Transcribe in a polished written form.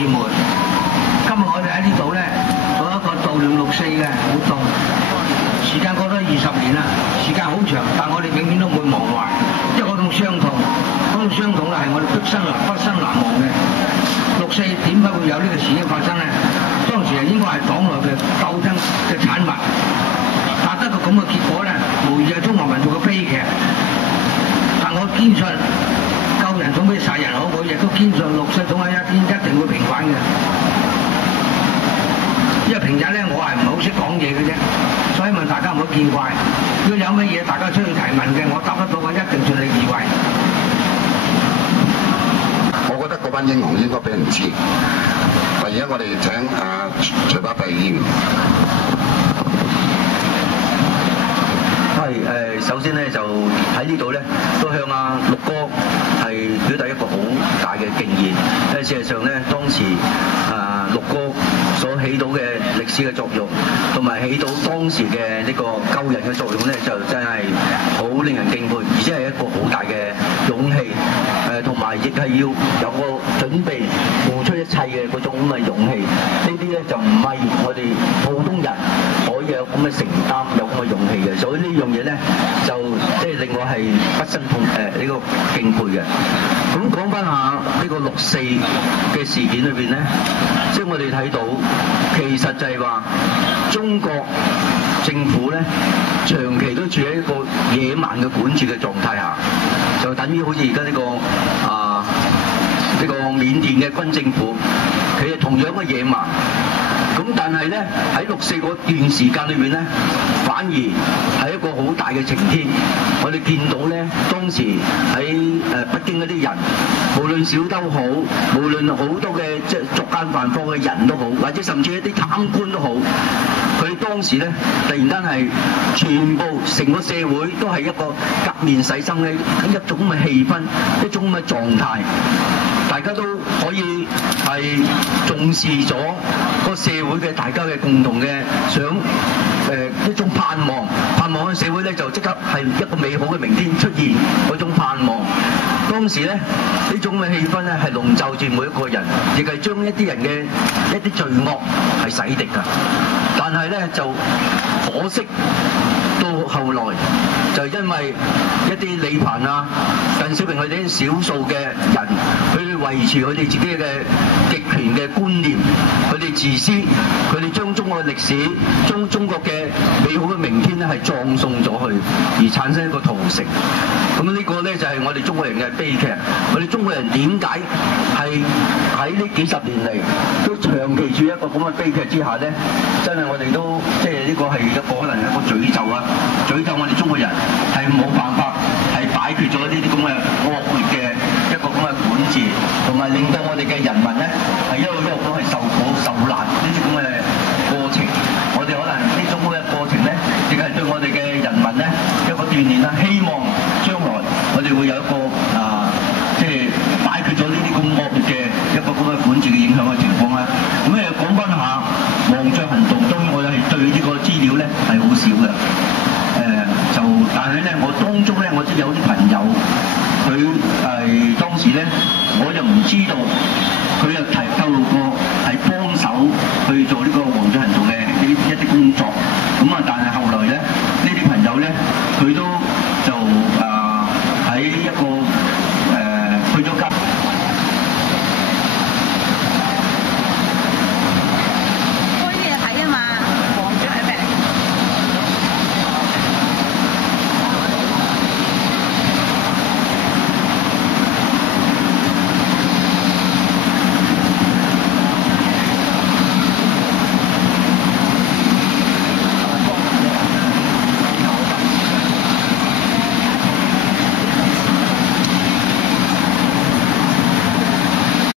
士們，今日我哋喺呢度咧做一個悼念6·4嘅活動。時間過咗20年啦，時間好長，但我哋永遠都唔會忘懷，因為嗰種傷痛，嗰種傷痛咧係我哋畢生難忘嘅。6·4點解會有呢個事情發生咧？當時係應該係黨內嘅鬥爭嘅產物，但得個咁嘅結果咧，無疑係中華民族嘅悲劇。但我堅信救人總比殺人好，我亦都堅信6·4總有一天一定會平反嘅。因為平日咧我係唔係好識講嘢嘅啫，所以希望大家唔好見怪。如果有乜嘢大家出去提問嘅，我答得到，我一定盡力而為。我覺得嗰班英雄應該俾人知。而家我哋請徐巴閉議員。首先咧就喺呢度咧都向陸哥係表達一個好大嘅敬意。事實上咧當時陸哥所起到嘅歷史嘅作用，同埋起到當時嘅呢個救人嘅作用咧，就真係好令人敬佩，而且係一個好大嘅勇氣，同埋亦係要有個準備付出一切嘅嗰種咁嘅勇氣。呢啲咧就唔係我哋普通人可以有咁嘅承擔，有咁嘅勇氣嘅。所以呢樣嘢咧就即係令我係畢生呢個敬佩嘅。咁講翻下呢個6·4嘅事件裏邊咧，即係我哋睇到其實就係話中國政府咧長期都處喺一個野蠻嘅管治嘅狀態下，就等於好似而家呢個緬甸嘅軍政府，佢係同樣嘅野蠻。咁但係咧喺6·4嗰段時間裏面咧，反而係一個好大嘅晴天。我哋見到咧，當時喺北京嗰啲人，無論小偷好，無論好多嘅即係作奸犯科嘅人都好，或者甚至一啲貪官都好，佢當時咧突然間係全部成個社會都係一個革面洗心嘅一種咁嘅氣氛，一種咁嘅狀態，大家都可以係重視咗個社會嘅大家嘅共同嘅想一種盼望嘅社會咧就即刻係一個美好嘅明天出現嗰種盼望。當時咧呢種嘅氣氛咧係籠罩住每一個人，亦係將一啲人嘅一啲罪惡係洗滌㗎。但係咧就可惜到後來就因為一啲李鵬啊、鄧小平佢哋啲少數嘅人，佢哋維持佢哋自己嘅極權嘅觀念，佢哋自私，佢哋將中國嘅歷史、將中國嘅美好嘅明天咧係葬送咗去，而產生一個屠城。咁呢個咧就係我哋中國人嘅悲劇。我哋中國人點解係喺呢幾十年嚟都長期處於一個咁嘅悲劇之下咧？真係我哋都即係呢個係一個可能係一個詛咒啊！詛咒我哋中國人係冇辦法係擺脫咗呢啲咁嘅惡劣嘅一個咁嘅管治，同埋令到我哋嘅人民咧係一路都係受苦受難呢啲咁嘅過程。我哋可能呢種咁嘅過程咧，亦係對我哋嘅人民咧一個鍛鍊啦。希望將來我哋會有一個即係擺脫咗呢啲咁惡劣嘅一個咁嘅管治嘅影響嘅情況啦。咁講翻下黃雀行動，當然我哋係對呢個資料咧係好少嘅。但係咧我當中咧我都有啲朋